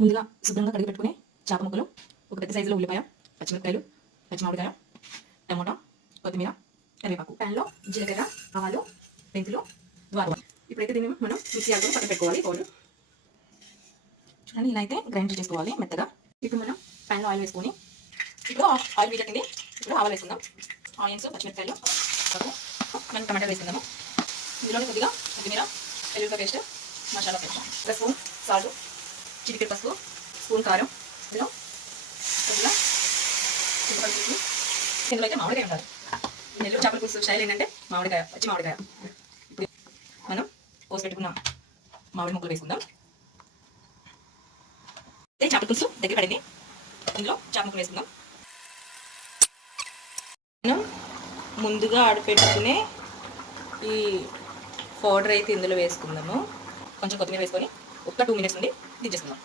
ముందుగా శుభ్రంగా కడిగి పెట్టుకుని చేప ముక్కలు, ఒక పెద్ద సైజులో ఉల్లిపాయ, పచ్చిమిరపకాయలు, పచ్చిమామిడికాయ, టమోటా, కొత్తిమీర, కరివేపాకు. ప్యాన్లో జీలకర్ర, ఆవాలు, మెంతులు, వారు. ఇప్పుడైతే దీన్ని మనం మిక్సీ ఆడుకొని పక్కన పెట్టుకోవాలి. పౌడర్ చూడండి, ఇలా అయితే గ్రైండ్ చేసుకోవాలి మెత్తగా. ఇప్పుడు మనం ప్యాన్లో ఆయిల్ వేసుకొని, ఇప్పుడు ఆయిల్ వీటెట్టింది. ఇప్పుడు ఆవాలు వేసుకుందాం. ఆనియన్స్, పచ్చిమిరపకాయలు, మనం టమాటా వేసుకుందాము. ఇందులోనే కొద్దిగా కొత్తిమీర, ఎల్లుల్లిపాయ పేస్ట్, మసాలా పేస్ట్, ఒక స్పూన్ సాల్ట్, చిటికెడు పసుపు, స్పూన్ కారం, ఇందులో కొద్దిగా చింతపండు పులుసు. ఇందులో అయితే మామిడికాయ ఉండాలి. నెల్లూరు చేపల పులుసు స్టైల్ ఏంటంటే మామిడికాయ, పచ్చి మామిడికాయ. ఇప్పుడు మనం పోసి పెట్టుకున్న మామిడి ముక్కలు వేసుకుందాం. చేపల పులుసు దగ్గర పడింది. ఇందులో చేప ముక్కలు వేసుకుందాం. మనం ముందుగా ఆడిపెట్టుకునే ఈ పౌడర్ అయితే ఇందులో వేసుకుందాము. కొంచెం కొత్తిమీర వేసుకొని ఒక 2 minutes నుండి దించేసుకుందాం.